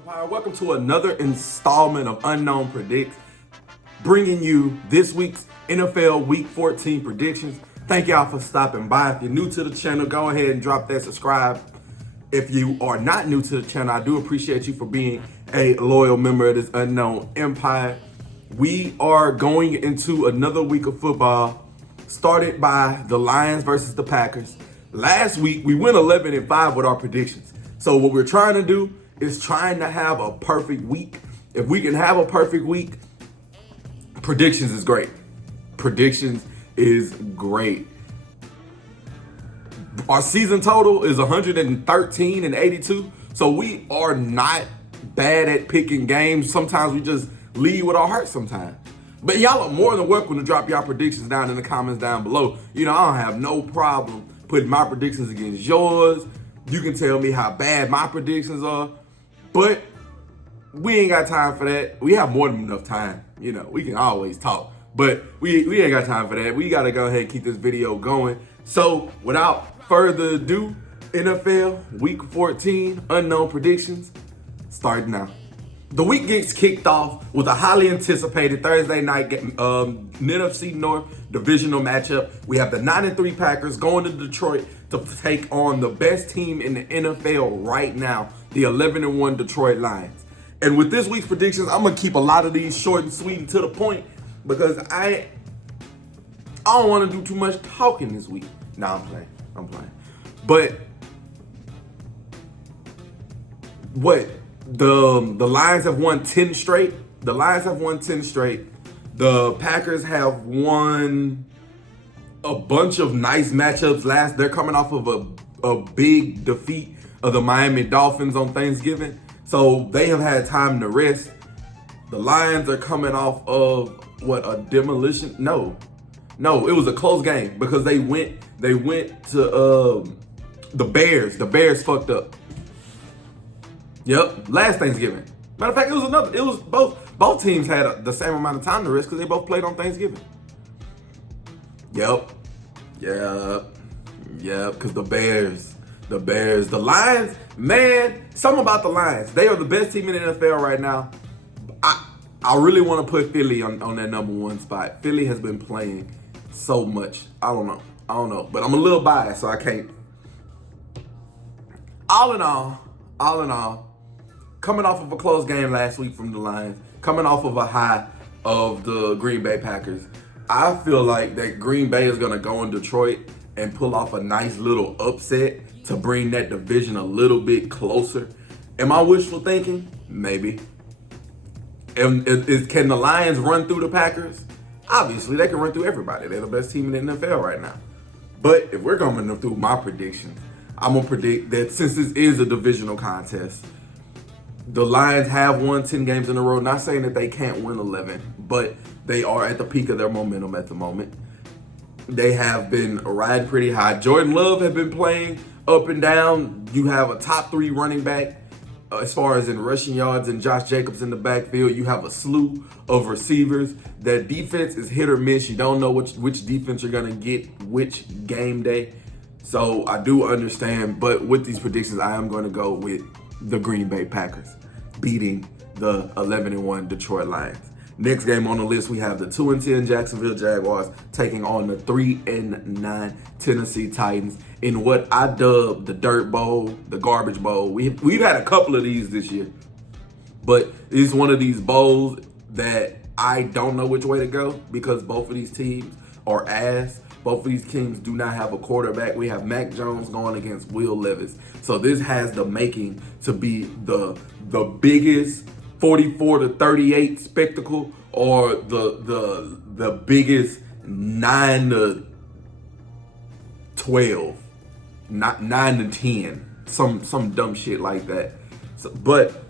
Empire, welcome to another installment of Unknown Predicts, bringing you this week's NFL Week 14 predictions. Thank y'all for stopping by. If you're new to the channel, go ahead and drop that subscribe. If you are not new to the channel, I do appreciate you for being a loyal member of this Unknown Empire. We are going into another week of football, started by the Lions versus the Packers. Last week, we went 11-5 with our predictions. So what we're trying to do is trying to have a perfect week. If we can have a perfect week, predictions is great. Predictions is great. Our season total is 113-82. So we are not bad at picking games. Sometimes we just lead with our hearts sometimes. But y'all are more than welcome to drop y'all predictions down in the comments down below. You know, I don't have no problem putting my predictions against yours. You can tell me how bad my predictions are. But we ain't got time for that. We have more than enough time. You know, we can always talk. But we ain't got time for that. We got to go ahead and keep this video going. So without further ado, NFL Week 14 Unknown Predictions starting now. The week gets kicked off with a highly anticipated Thursday night NFC North divisional matchup. We have the 9-3 Packers going to Detroit to take on the best team in the NFL right now, the 11-1 Detroit Lions. And with this week's predictions, I'm gonna keep a lot of these short and sweet and to the point because I don't want to do too much talking this week. Nah, I'm playing. But what? The Lions have won 10 straight. The Lions have won 10 straight. The Packers have won a bunch of nice matchups. They're coming off of a big defeat of the Miami Dolphins on Thanksgiving. So they have had time to rest. The Lions are coming off of a demolition? No, it was a close game because they went to the Bears. The Bears fucked up. Yep, last Thanksgiving. Matter of fact, it was both teams had the same amount of time to rest because they both played on Thanksgiving. Yep, because the Lions, man, something about the Lions. They are the best team in the NFL right now. I really want to put Philly on that number one spot. Philly has been playing so much. I don't know, but I'm a little biased, so I can't. All in all, coming off of a close game last week from the Lions, coming off of a high of the Green Bay Packers, I feel like that Green Bay is going to go in Detroit and pull off a nice little upset to bring that division a little bit closer. Am I wishful thinking? Maybe. Can the Lions run through the Packers? Obviously, they can run through everybody. They're the best team in the NFL right now. But if we're going through my predictions, I'm going to predict that since this is a divisional contest, the Lions have won 10 games in a row. Not saying that they can't win 11, but they are at the peak of their momentum at the moment. They have been riding pretty high. Jordan Love has been playing up and down. You have a top 3 running back as far as in rushing yards and Josh Jacobs in the backfield. You have a slew of receivers. That defense is hit or miss. You don't know which defense you're going to get which game day. So I do understand, but with these predictions, I am going to go with the Green Bay Packers beating the 11-1 Detroit Lions. Next game on the list, we have the 2-10 Jacksonville Jaguars taking on the 3-9 Tennessee Titans in what I dub the Dirt Bowl, the Garbage Bowl. We've had a couple of these this year, but it's one of these bowls that I don't know which way to go because both of these teams are ass. Both of these teams do not have a quarterback. We have Mac Jones going against Will Levis. So this has the making to be the biggest 44-38 spectacle or the biggest 9-12, 9-10, some dumb shit like that. So, but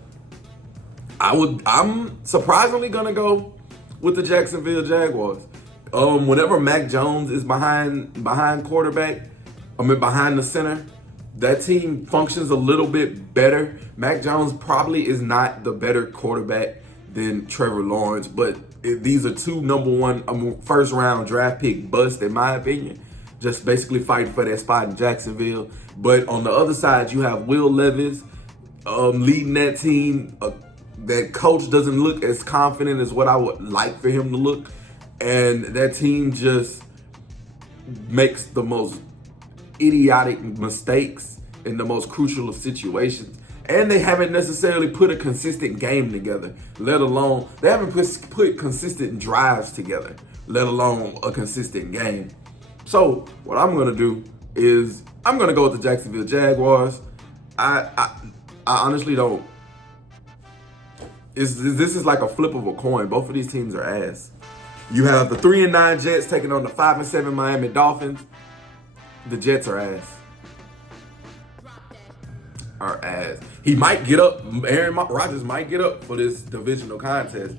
I'm surprisingly gonna go with the Jacksonville Jaguars. Whenever Mac Jones is behind quarterback, behind the center, that team functions a little bit better. Mac Jones probably is not the better quarterback than Trevor Lawrence, but these are two number one first round draft pick busts in my opinion. Just basically fighting for that spot in Jacksonville. But on the other side, you have Will Levis leading that team. That coach doesn't look as confident as what I would like for him to look. And that team just makes the most idiotic mistakes in the most crucial of situations. And they haven't necessarily put a consistent game together, let alone, they haven't put consistent drives together, let alone a consistent game. So what I'm going to do is I'm going to go with the Jacksonville Jaguars. I honestly don't. This is like a flip of a coin. Both of these teams are ass. You have the 3-9 Jets taking on the 5-7 Miami Dolphins. The Jets are ass. Are ass. He might get up. Aaron Rodgers might get up for this divisional contest,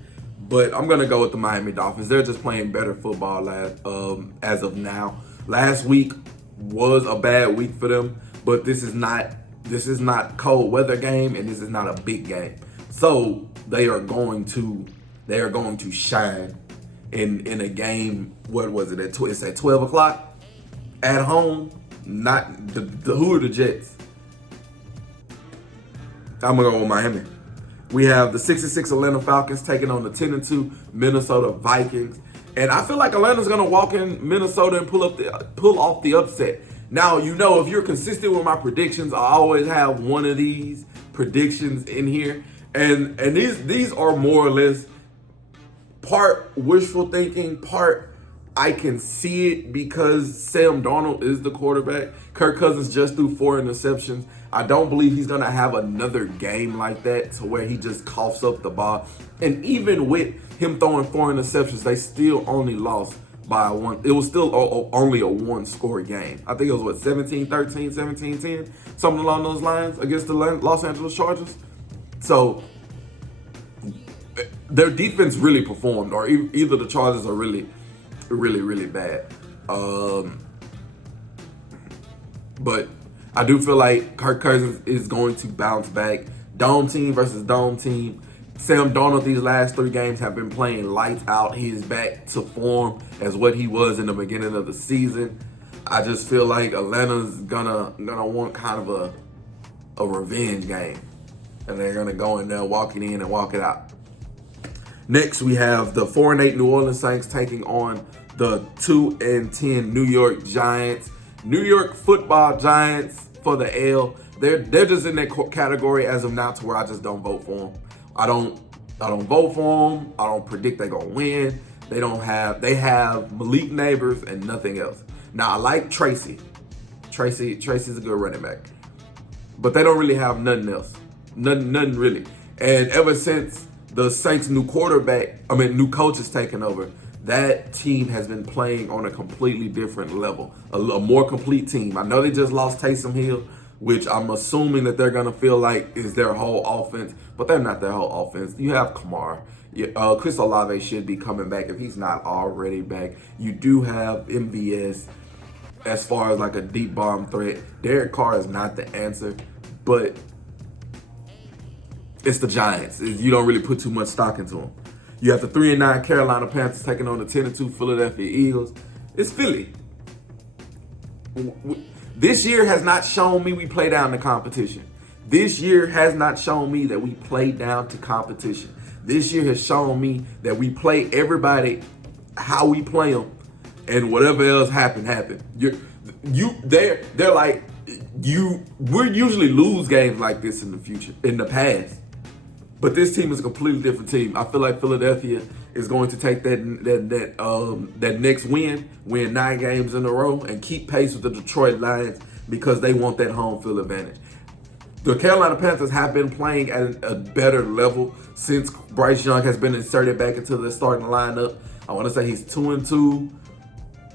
but I'm gonna go with the Miami Dolphins. They're just playing better football as of now. Last week was a bad week for them, but this is not cold weather game, and this is not a big game. So they are going to shine in a game. What was it? It's at 12 o'clock at home. Not who are the Jets? I'm gonna go with Miami. We have the 6-6 Atlanta Falcons taking on the 10-2 Minnesota Vikings, and I feel like Atlanta's gonna walk in Minnesota and pull off the upset. Now, if you're consistent with my predictions, I always have one of these predictions in here. And these are more or less part wishful thinking, part I can see it because Sam Darnold is the quarterback. Kirk Cousins just threw 4 interceptions. I don't believe he's going to have another game like that to where he just coughs up the ball. And even with him throwing 4 interceptions, they still only lost by 1. It was still only a 1-score game. I think it was 17-13, 17-10, something along those lines against the Los Angeles Chargers. So their defense really performed, or either the Chargers are really, really, really bad. But I do feel like Kirk Cousins is going to bounce back. Dome team versus dome team. Sam Darnold these last 3 games have been playing lights out. He is back to form as what he was in the beginning of the season. I just feel like Atlanta's gonna want kind of a revenge game. And they're going to go in there, walk it in and walk it out. Next, we have the 4-8 New Orleans Saints taking on the 2-10 New York Giants. New York Football Giants for the L. They're just in that category as of now to where I just don't vote for them. I don't vote for them. I don't predict they're going to win. They have Malik Neighbors and nothing else. Now, I like Tracy. Tracy's a good running back. But they don't really have nothing else. Nothing really. And ever since the Saints' new coach has taken over, that team has been playing on a completely different level, a more complete team. I know they just lost Taysom Hill, which I'm assuming that they're going to feel like is their whole offense, but they're not their whole offense. You have Kamara. Chris Olave should be coming back if he's not already back. You do have MVS as far as like a deep bomb threat. Derek Carr is not the answer, but it's the Giants. You don't really put too much stock into them. You have the 3-9 Carolina Panthers taking on the 10-2 Philadelphia Eagles. It's Philly. This year has not shown me we play down to competition. This year has not shown me that we play down to competition. This year has shown me that we play everybody how we play them, and whatever else happened. They're like you. We usually lose games like this in the past. But this team is a completely different team. I feel like Philadelphia is going to take that next win 9 games in a row, and keep pace with the Detroit Lions because they want that home field advantage. The Carolina Panthers have been playing at a better level since Bryce Young has been inserted back into the starting lineup. I want to say he's 2-2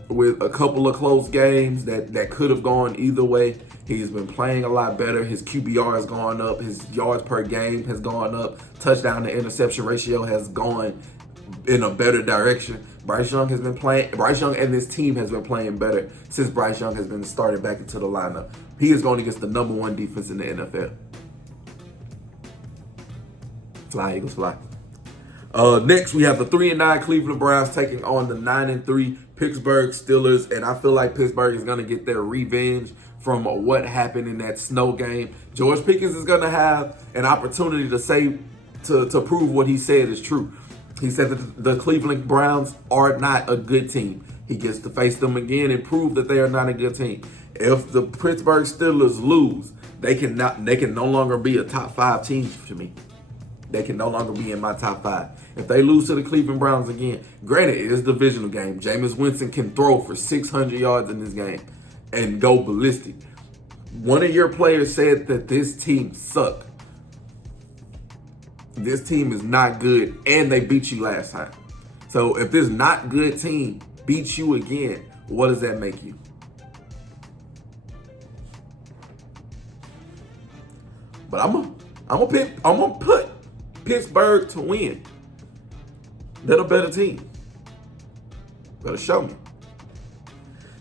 with a couple of close games that could have gone either way. He's been playing a lot better. His QBR has gone up. His yards per game has gone up. Touchdown to interception ratio has gone in a better direction. Bryce Young and this team has been playing better since Bryce Young has been started back into the lineup. He is going against the number 1 defense in the NFL. Fly, Eagles, fly. Next, we have the 3-9 Cleveland Browns taking on the 9-3 Pittsburgh Steelers, and I feel like Pittsburgh is going to get their revenge from what happened in that snow game. George Pickens is going to have an opportunity to say, to prove what he said is true. He said that the Cleveland Browns are not a good team. He gets to face them again and prove that they are not a good team. If the Pittsburgh Steelers lose, they can no longer be a top 5 team to me. They can no longer be in my top 5. If they lose to the Cleveland Browns again, granted, it is a divisional game. Jameis Winston can throw for 600 yards in this game and go ballistic. One of your players said that this team sucked. This team is not good, and they beat you last time. So if this not good team beats you again, what does that make you? But I'm gonna put Pittsburgh to win. They're a better team. Better show me.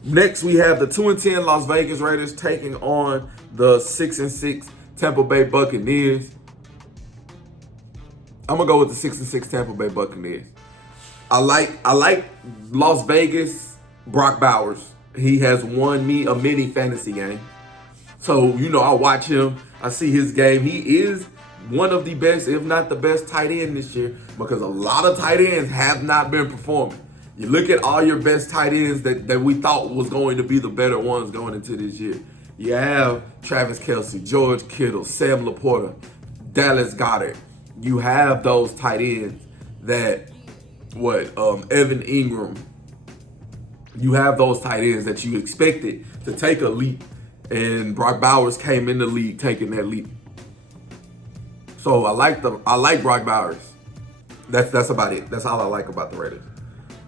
Next, we have the 2-10 Las Vegas Raiders taking on the 6-6 Tampa Bay Buccaneers. I'm gonna go with the 6-6 Tampa Bay Buccaneers. I like Las Vegas. Brock Bowers. He has won me a mini fantasy game. So, I watch him. I see his game. He is one of the best, if not the best, tight end this year, because a lot of tight ends have not been performing. You look at all your best tight ends that we thought was going to be the better ones going into this year. You have Travis Kelce, George Kittle, Sam Laporta, Dallas Goedert. You have those tight ends that, Evan Ingram. You have those tight ends that you expected to take a leap, and Brock Bowers came in the league taking that leap. So I like Brock Bowers. That's about it. That's all I like about the Raiders.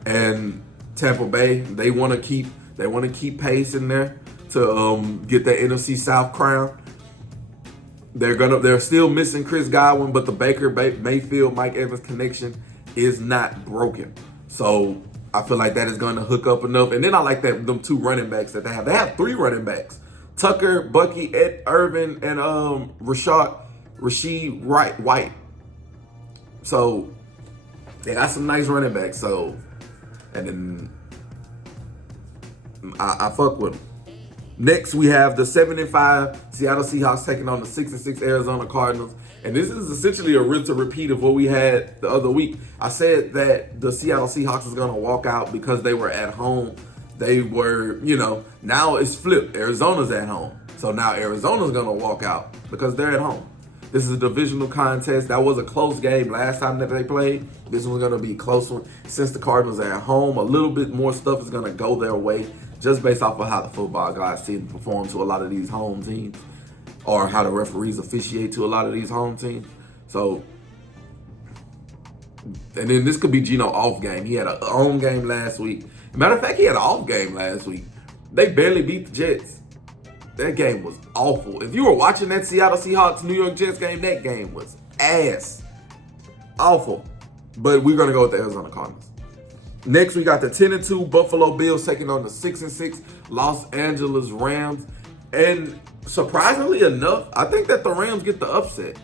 And Tampa Bay, they want to keep pace in there to get that NFC South crown. They're still missing Chris Godwin, but the Baker Mayfield Mike Evans connection is not broken. So I feel like that is going to hook up enough. And then I like them 2 running backs that they have. They have 3 running backs: Tucker, Bucky, Ed Irvin, and Rashid White. So they got some nice running backs. So, and then I fuck with them. Next, we have the 7-5 Seattle Seahawks taking on the 6-6 Arizona Cardinals. And this is essentially a rinse and repeat of what we had the other week. I said that the Seattle Seahawks is going to walk out because they were at home. They were, now it's flipped. Arizona's at home. So now Arizona's going to walk out because they're at home. This is a divisional contest. That was a close game last time that they played. This one's going to be a close one. Since the Cardinals are at home, a little bit more stuff is going to go their way just based off of how the football guys see them perform to a lot of these home teams, or how the referees officiate to a lot of these home teams. So, and then this could be Geno off game. He had a home game last week. Matter of fact, he had an off game last week. They barely beat the Jets. That game was awful. If you were watching that Seattle Seahawks New York Jets game, that game was ass. Awful. But we're going to go with the Arizona Cardinals. Next, we got the 10-2 Buffalo Bills taking on the 6-6 Los Angeles Rams. And surprisingly enough, I think that the Rams get the upset.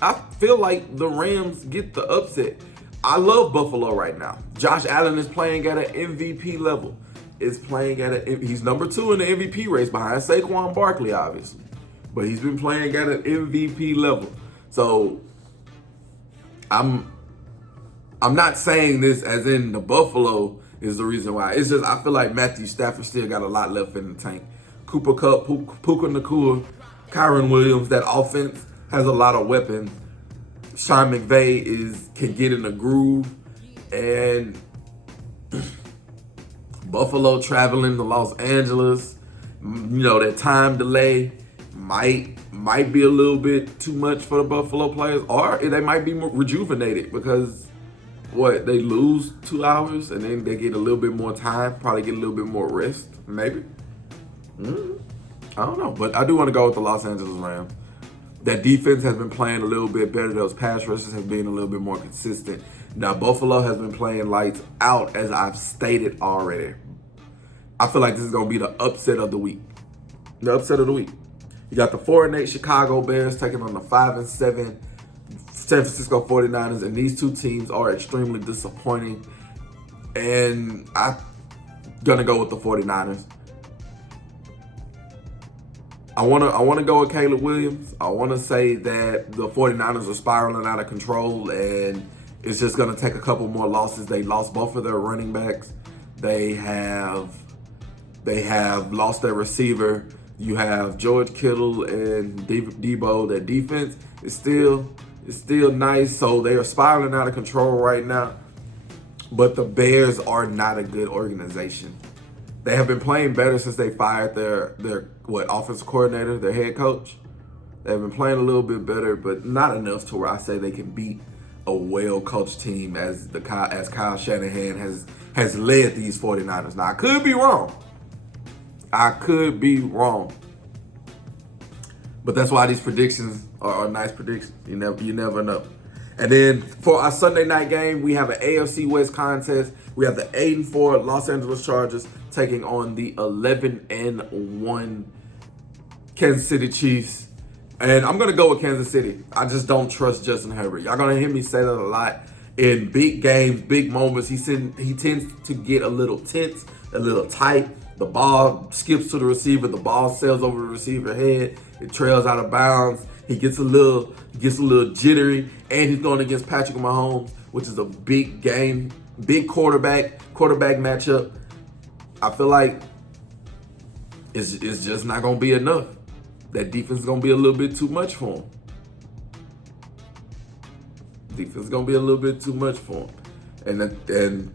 I feel like the Rams get the upset. I love Buffalo right now. Josh Allen is playing at an MVP level. He's number 2 in the MVP race behind Saquon Barkley, obviously. But he's been playing at an MVP level. So I'm not saying this as in the Buffalo is the reason why. It's just I feel like Matthew Stafford still got a lot left in the tank. Cooper Kupp, Puka Nacua, Kyron Williams, that offense has a lot of weapons. Sean McVay can get in the groove, and Buffalo traveling to Los Angeles, that time delay might be a little bit too much for the Buffalo players, or they might be more rejuvenated because they lose 2 hours and then they get a little bit more time, probably get a little bit more rest, maybe. I don't know, but I do want to go with the Los Angeles Rams. That defense has been playing a little bit better. Those pass rushes have been a little bit more consistent. Now, Buffalo has been playing lights out, as I've stated already. I feel like this is going to be the upset of the week. The upset of the week. You got the 4-8 Chicago Bears taking on the 5-7 San Francisco 49ers, and these two teams are extremely disappointing. And I'm going to go with the 49ers. I wanna go with Caleb Williams. I wanna say that the 49ers are spiraling out of control, and it's just gonna take a couple more losses. They lost both of their running backs. They have lost their receiver. You have George Kittle and Debo. Their defense is still nice. So they are spiraling out of control right now. But the Bears are not a good organization. They have been playing better since they fired their offensive coordinator, their head coach. They've been playing a little bit better, but not enough to where I say they can beat a well-coached team as Kyle Shanahan has led these 49ers. Now, I could be wrong. But that's why these predictions are nice predictions. You never know. And then for our Sunday night game, we have an AFC West contest. We have the 8-4 Los Angeles Chargers taking on the 11-1 Kansas City Chiefs. And I'm going to go with Kansas City. I just don't trust Justin Herbert. Y'all going to hear me say that a lot. In big games, big moments, he tends to get a little tense, a little tight. The ball skips to the receiver. The ball sails over the receiver's head. It trails out of bounds. He gets a little jittery. And he's going against Patrick Mahomes, which is a big game, big quarterback matchup. I feel like it's just not going to be enough. That defense is going to be a little bit too much for him. Defense is going to be a little bit too much for him. And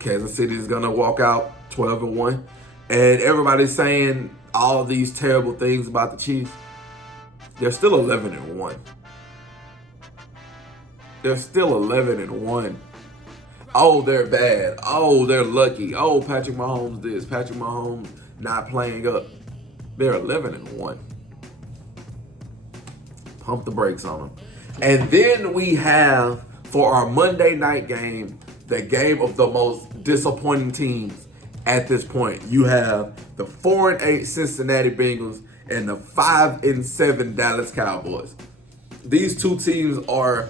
Kansas City is going to walk out 12-1. And everybody's saying all these terrible things about the Chiefs. They're still 11-1. They're still 11-1. Oh, they're bad. Oh, they're lucky. Oh, Patrick Mahomes this. Patrick Mahomes not playing up. They're 11-1. Pump the brakes on them. And then we have, for our Monday night game, the game of the most disappointing teams at this point. You have the 4-8 Cincinnati Bengals and the 5-7 Dallas Cowboys. These two teams are,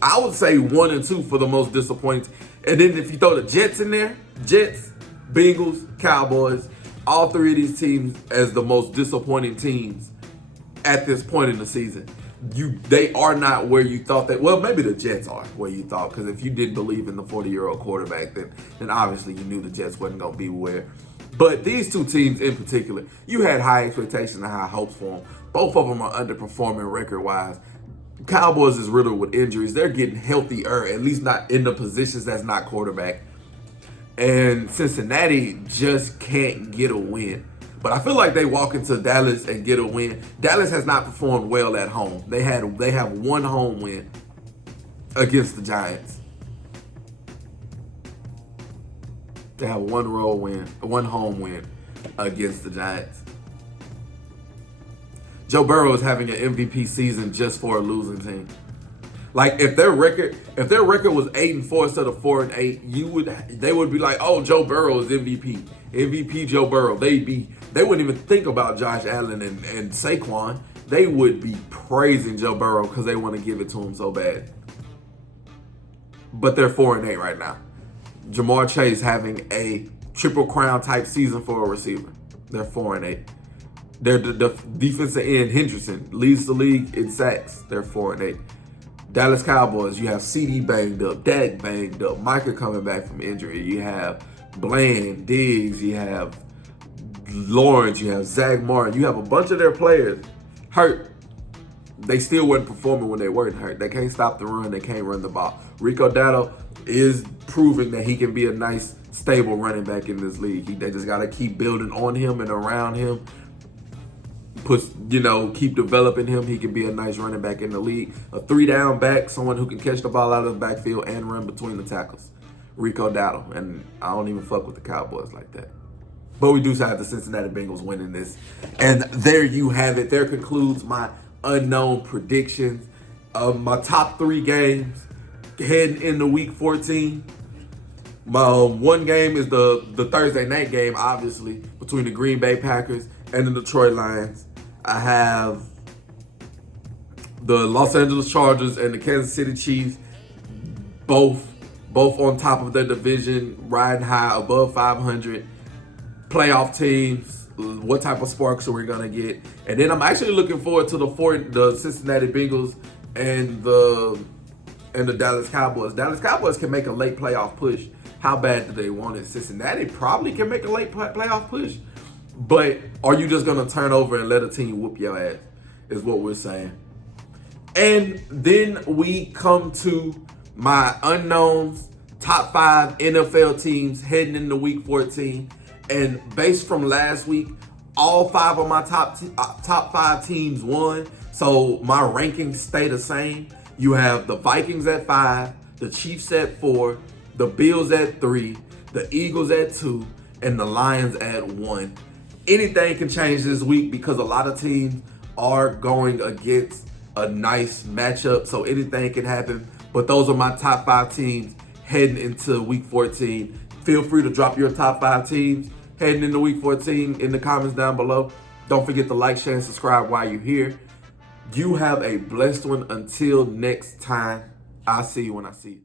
I would say, 1 and 2 for the most disappointing. And then if you throw the Jets in there, Jets, Bengals, Cowboys, all three of these teams as the most disappointing teams at this point in the season. They are not where you thought that. Well, maybe the Jets are where you thought, because if you didn't believe in the 40-year-old quarterback, then obviously you knew the Jets wasn't going to be where. But these two teams in particular, you had high expectations and high hopes for them. Both of them are underperforming record-wise. Cowboys is riddled with injuries. They're getting healthier, at least not in the positions that's not quarterback. And Cincinnati just can't get a win. But I feel like they walk into Dallas and get a win. Dallas has not performed well at home. They have one home win against the Giants. They have one home win against the Giants. Joe Burrow is having an MVP season just for a losing team. Like if their record was 8-4 instead of 4-8, they would be like, oh, Joe Burrow is MVP. MVP Joe Burrow. They wouldn't even think about Josh Allen and Saquon. They would be praising Joe Burrow because they want to give it to him so bad. But they're 4-8 right now. Jamar Chase having a triple crown type season for a receiver. They're 4-8. Their defensive end, Henderson, leads the league in sacks. They're 4-8. Dallas Cowboys, you have CD banged up, Dak banged up, Micah coming back from injury. You have Bland, Diggs, you have Lawrence, you have Zach Martin. You have a bunch of their players hurt. They still weren't performing when they weren't hurt. They can't stop the run. They can't run the ball. Rico Dowdle is proving that he can be a nice, stable running back in this league. They just got to keep building on him and around him. Keep developing him. He can be a nice running back in the league. A 3-down back, someone who can catch the ball out of the backfield and run between the tackles. Rico Dowdle. And I don't even fuck with the Cowboys like that. But we do have the Cincinnati Bengals winning this. And there you have it. There concludes my unknown predictions of my top 3 games heading into week 14. My one game is the Thursday night game, obviously, between the Green Bay Packers and the Detroit Lions. I have the Los Angeles Chargers and the Kansas City Chiefs, both on top of their division, riding high above 500. Playoff teams. what type of sparks are we gonna get, and then I'm actually looking forward to the Cincinnati Bengals and the Dallas Cowboys. Dallas Cowboys can make a late playoff push. How bad do they want it? Cincinnati probably can make a late playoff push, but are you just gonna turn over and let a team whoop your ass? Is what we're saying. And then we come to my unknowns, top 5 NFL teams heading into week 14. And based from last week, all 5 of my top 5 teams won. So my rankings stay the same. You have the Vikings at 5, the Chiefs at 4, the Bills at 3, the Eagles at 2, and the Lions at 1. Anything can change this week because a lot of teams are going against a nice matchup, so anything can happen. But those are my top 5 teams heading into week 14. Feel free to drop your top 5 teams heading into week 14 in the comments down below. Don't forget to like, share, and subscribe while you're here. You have a blessed one. Until next time, I'll see you when I see you.